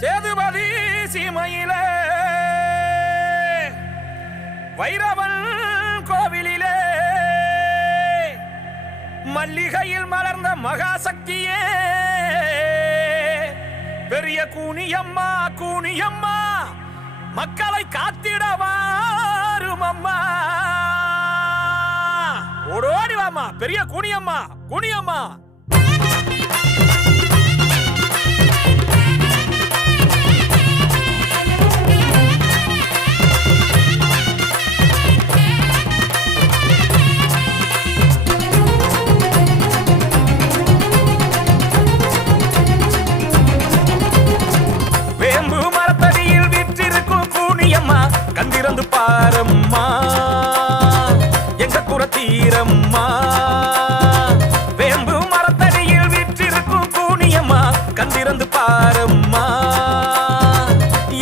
சேதுபதி சீமையிலே வைரவன் கோவிலிலே மல்லிகையில் மலர்ந்த மகாசக்தியே பெரிய கூனியம்மா கூனியம்மா மக்களை காத்திடவாரும் அம்மா. ஓடோடி வாமா பெரிய கூனியம்மா கூனியம்மா. வேம்பு மரத்தடியில் விற்றிருக்கும் கூனியம்மா கந்திரந்து பாரம்மா எங்க குரத்தீரம்மா. வேம்பு மரத்தடியில் விற்றிருக்கும் கூனியம்மா கந்திரந்து பாரம்மா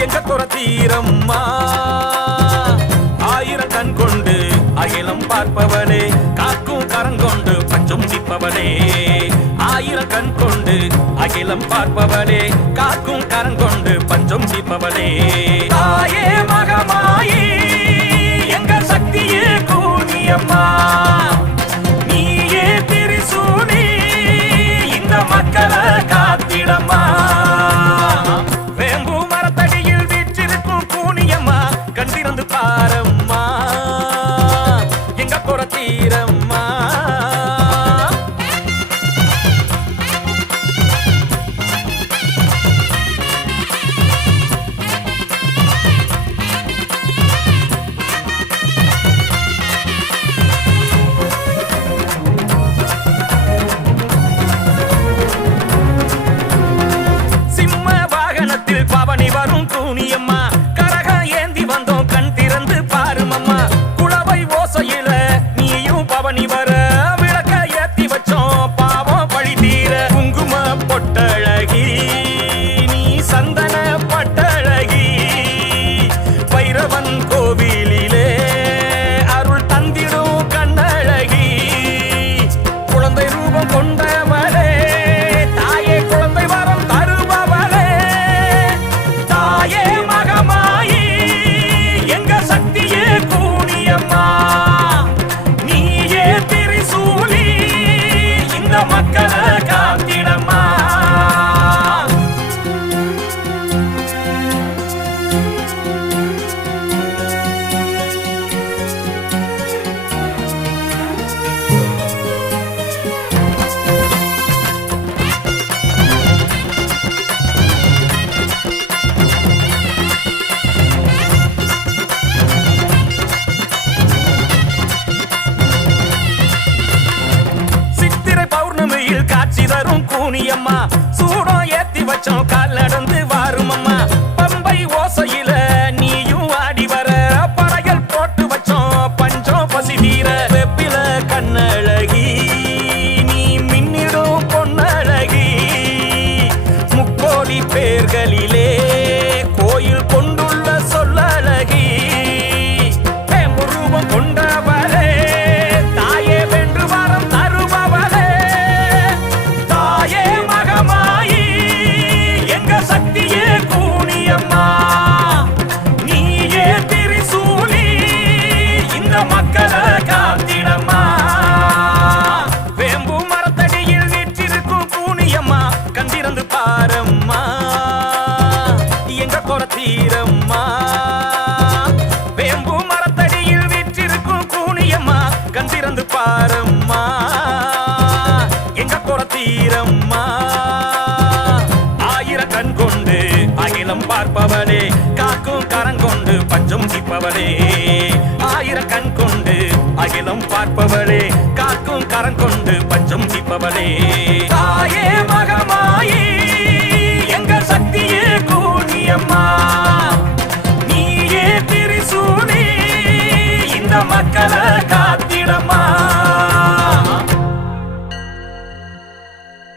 எங்க குரத்தீரம்மா. ஆயிரம் கண் கொண்டு அகிலம் பார்ப்பவளே காக்கும் கரங்கொண்டு பஞ்சம் சிப்பவளே. ஆயிரம் கண் கொண்டு அகிலம் பார்ப்பவளே காக்கும் கரங்கொண்டு பஞ்சம் சிப்பவளே. தாயே மகமாயி எங்க சக்தியே கூனியம்மா நீயே திரிசூலி இந்த மக்களை காத்திடம்மா. வேம்பு மரத்தடியில் வீற்றிருக்கும் கூனியம்மா கண்டிருந்து பாரம்மா எங்க குரத்தீரம்மா. பவனி வரும் கூனியம்மா கரகம் ஏந்தி வந்தோம் கண் திறந்து பாருமம்மா. குளவை ஓசையில நீயும் பவனி வர விளக்க ஏத்தி வச்சோம் பாவம் பழி தீர. குங்கும பொட்டழகி நீ சந்தன பட்டழகி வைரவன் கோவிலிலே அருள் தந்திடும் கண்ணழகி. குழந்தை ரூபம் கொண்டவளே தாயே குழந்தை வரம் தருபவளே. தாயே மகமாயி எங்க சக்தியே கூனியம்மா நீயே திரிசூலி இந்த மக்களை காத்திடம்மா. காட்சி தரும் கூனியம்மா சூடம் ஏத்தி வச்சோம் கால் நடந்து வாருமம்மா. பம்பை ஓசையில நீயும் ஆடி வர பறைகள் போட்டு வச்சோம் பஞ்சம் பசி தீர. வெப்பில கண்ணழகி நீ மின்னிடும் பொன்னழகி முக்கோடி பேர்களிலே கோயில் கொண்டுள்ள சொல்லழகி. வேம்பு ரூபம் கொண்டவளே தாயே வென்று வரம் தருபவளே. தாயே மகமாயி எங்க சக்தியே கூனியம்மா நீயே திரிசூலி இந்த மக்களை காத்திடம்மா. வேம்பு மரத்தடியில் வீற்றிருக்கும் கூனியம்மா கண்டிருந்து பாரம்மா எங்க குரத்தீரம்மா. வேம்பு மரத்தடியில் வீற்றிருக்கும் கூனியம்மா கண்டிருந்து பாரம்மா எங்க குரத்தீரம்மா. ஆயிரம் கண் கொண்டு அகிலம் பார்ப்பவளே காக்கும் கரங்கொண்டு பஞ்சம் சிப்பவளே. ஆயிரம் கண் கொண்டு அகிலம் பார்ப்பவளே காக்கும் கரங்கொண்டு பஞ்சம் சிப்பவளே. தாயே மக